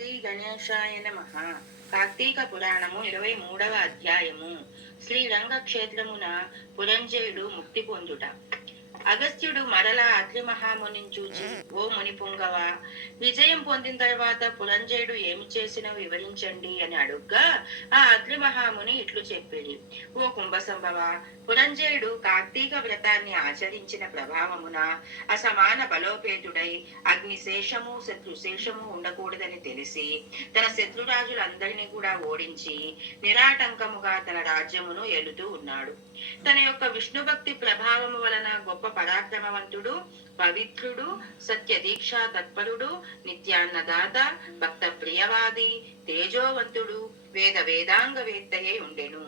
శ్రీ గణేశాయ నమః. కార్తీక పురాణము 23వ అధ్యాయము. శ్రీరంగ క్షేత్రమున పురంజయుడు ముక్తి పొందుట. అగస్త్యుడు మరలా అత్రి మహామునిని చూచి, ఓ ముని పుంగవ, విజయం పొందిన తర్వాత పురంజయుడు ఏమి చేసినా వివరించండి అని అడుగ్గా, ఆ అత్రి మహాముని ఇట్లు చెప్పేది. ఓ కుంభసంభవ, పురంజయుడు కార్తీక వ్రతాన్ని ఆచరించిన ప్రభావమున అసమాన బలోపేతుడై అగ్నిశేషము శత్రుశేషము ఉండకూడదని తెలిసి తన శత్రురాజులందరినీ కూడా ఓడించి నిరాటంకముగా తన రాజ్యమును ఏలుతూ ఉన్నాడు. తన యొక్క విష్ణుభక్తి ప్రభావము వలన గొప్ప పరాక్రమవంతుడు, పవిత్రుడు, సత్య దీక్షా తత్పరుడు, నిత్యాన్నదాత, భక్త ప్రియవాది, తేజోవంతుడు, వేదాంగవేత్తయే ఉండెను.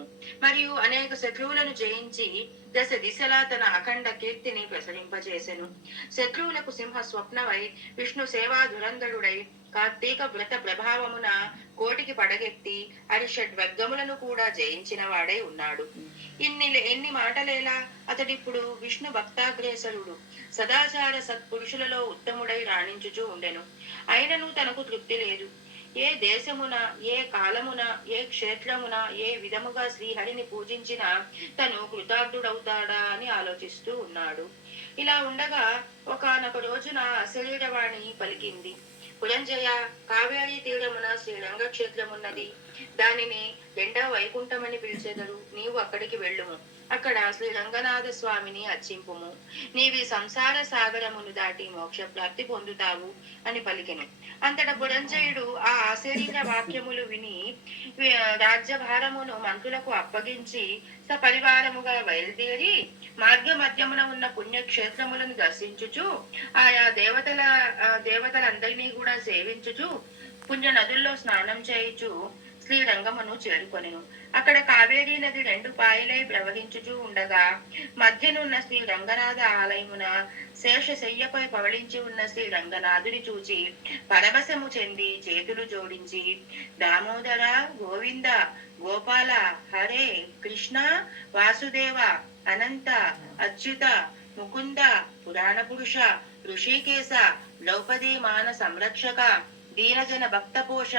మరియు అనేక శత్రువులను జయించి దశ దిశలా తన అఖండ కీర్తిని ప్రసరింపజేసెను. శత్రువులకు సింహ స్వప్నమై విష్ణు సేవా ధురంధరుడై కార్తీక వ్రత ప్రభావమున కోటికి పడగెత్తి అరిషడ్వర్గములను కూడా జయించిన వాడై ఉన్నాడు. ఎన్ని మాటలేలా, అతడిప్పుడు విష్ణు భక్తాగ్రేసరుడు, సదాచార సత్పురుషులలో ఉత్తముడై రాణించుచూ ఉండెను. అయినను తనకు తృప్తి లేదు. ఏ దేశమున, ఏ కాలమున, ఏ క్షేత్రమున, ఏ విధముగా శ్రీహరిని పూజించినా తను కృతార్థుడవుతాడా అని ఆలోచిస్తూ ఉన్నాడు. ఇలా ఉండగా ఒకానొక రోజున అశరీరవాణి పలికింది. పురంజయ, కావేరీ తీరమున శ్రీరంగ క్షేత్రమున్నది. దానిని రెండవ వైకుంఠమని పిలిచెదరు. నీవు అక్కడికి వెళ్ళుము. అక్కడ శ్రీ రంగనాథ స్వామిని అర్చింపుము. నీవి సంసార సాగరమును దాటి మోక్ష ప్రాప్తి పొందుతావు అని పలికెను. అంతట పురంజయుడు ఆ అశరీర వాక్యములు విని రాజ్యభారమును మంత్రులకు అప్పగించి సపరివారముగా బయలుదేరి మార్గ మధ్యమున ఉన్న పుణ్యక్షేత్రములను దర్శించుచు ఆయా దేవతలందరినీ కూడా సేవించుచు పుణ్య నదుల్లో స్నానం చేయుచు శ్రీరంగమును చేరుకొనెను. అక్కడ కావేరీ నది రెండు పాయలై ప్రవహించుచూ ఉండగా మధ్యనున్న శ్రీ రంగనాథ ఆలయమున శేషశయ్యపై పవళించి ఉన్న శ్రీ రంగనాథుని చూచి పరవశము చెంది చేతులు జోడించి, దామోదర, గోవింద, గోపాల, హరే కృష్ణ, వాసుదేవ, అనంత, అచ్యుత, ముకుంద, పురాణ పురుష, ఋషికేశ, ద్రౌపదీ మాన సంరక్షక, దీనజన భక్తపోష,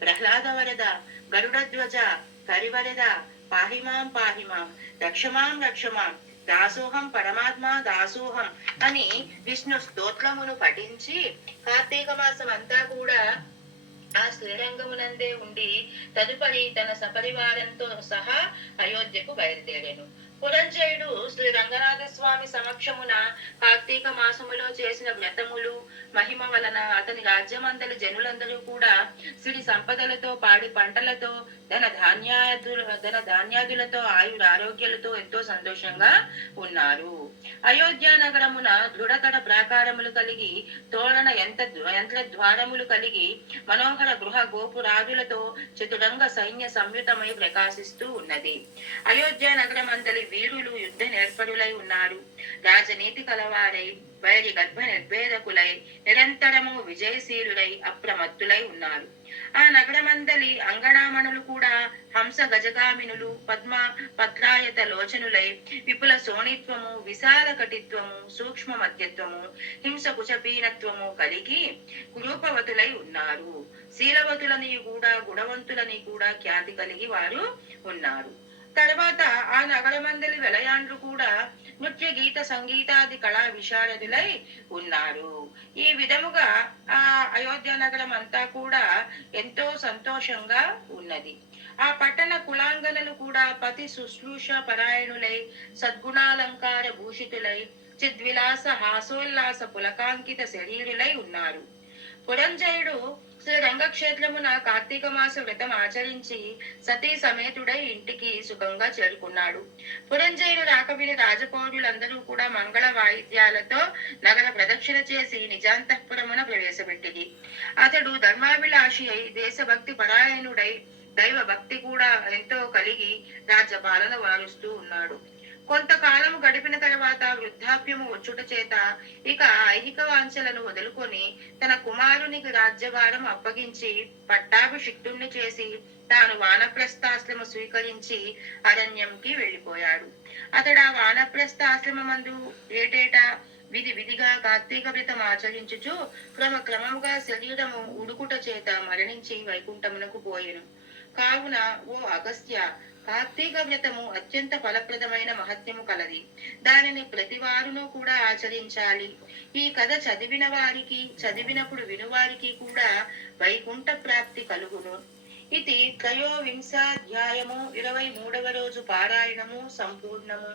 ప్రహ్లాద వరద, గరుడధ్వజ, కరివరద, పాహిమాం పాహిమాం, రక్షమాం రక్షమాం, దాసోహం పరమాత్మ దాసోహం అని విష్ణు స్తోత్రమును పఠించి కార్తీక మాసం అంతా కూడా ఆ శ్రీరంగమునందే ఉండి తదుపరి తన సపరివారంతో సహా అయోధ్యకు బయలుదేరాను. పురంజయుడు శ్రీ రంగనాథ స్వామి సమక్షమున కార్తీక మాసములో చేసిన వ్రతములు మహిమ వలన అతని రాజ్యమందలి జనులందరూ కూడా సిరి సంపదలతో, పాడి పంటలతో, ధన ధాన్యాదులతో, ఆరోగ్యాలతో ఎంతో సంతోషంగా ఉన్నారు. అయోధ్య నగరమున దృఢకడ ప్రాకారములు కలిగి, తోరణ యంత్ర ద్వారములు కలిగి, మనోహర గృహ గోపురాదులతో చతురంగ సైన్య సంయుతమై ప్రకాశిస్తూ ఉన్నది. అయోధ్య నగరమందలి వీరులు యుద్ధ నేర్పరులై ఉన్నారు. రాజనీతి కలవారై, వైరి గర్భ నిర్భేదకులై, నిరంతరము విజయశీలులై, అప్రమత్తులై ఉన్నారు. ఆ నగరమందలి అంగణామణులు కూడా హంస గజగామినులు, పద్రాయత లోచనులై, విపుల శోణిత్వము, విశాల కటిత్వము, సూక్ష్మ మధ్యత్వము, హింస కుచపీనత్వము కలిగి కురూపవతులై ఉన్నారు. శీలవతులని కూడా, గుణవంతులని కూడా ఖ్యాతి కలిగి వారు ఉన్నారు. తర్వాత ఆ నగరమందలి వెలయాండ్లు కూడా నృత్య గీత సంగీతాది కళా విశారదులై ఉన్నారు. ఈ విధముగా ఆ అయోధ్య నగరం అంతా కూడా ఎంతో సంతోషంగా ఉన్నది. ఆ పట్టణ కులాంగనలు కూడా పతి శుశ్రూష పరాయణులై, సద్గుణాలంకార భూషితులై, చిద్విలాస హాసోల్లాస పులకాంకిత శరీరులై ఉన్నారు. పురంజయుడు శ్రీ రంగక్షేత్రమున కార్తీక మాస వ్రతం ఆచరించి సతీ సమేతుడై ఇంటికి సుఖంగా చేరుకున్నాడు. పురంజయుడు రాక విని రాజపౌరులందరూ కూడా మంగళ వాయిద్యాలతో నగర ప్రదక్షిణ చేసి నిజాంతఃపురమున ప్రవేశపెట్టింది. అతడు ధర్మాభిలాషి అయి, దేశభక్తి పరాయణుడై, దైవ భక్తి కూడా ఎంతో కలిగి రాజ్యపాలన వారుస్తూ ఉన్నాడు. కొంతకాలము గడిపిన తర్వాత వృద్ధాప్యము వచ్చుట చేత ఇక ఐహిక వాంఛలను వదులుకొని తన కుమారునికి రాజ్యభారం అప్పగించి పట్టాభిషిక్తుణ్ణి చేసి తాను వానప్రస్థాశ్రమ స్వీకరించి అరణ్యంకి వెళ్లిపోయాడు. అతడు ఆ వానప్రస్థాశ్రమమందు ఏటేటా విధిగా కార్తీక వ్రతం ఆచరించుచు క్రమముగా శరీరము ఉడుకుట చేత మరణించి వైకుంఠమునకు పోయెను. కావున ఓ అగస్త్య, కార్తీక వ్రతము అత్యంత ఫలప్రదమైన మహత్యము కలది. దానిని ప్రతివారును కూడా ఆచరించాలి. ఈ కథ చదివిన వారికి, చదివినప్పుడు వినువారికి కూడా వైకుంఠ ప్రాప్తి కలుగును. ఇది త్రయోవింశాధ్యాయము 23వ రోజు పారాయణము సంపూర్ణము.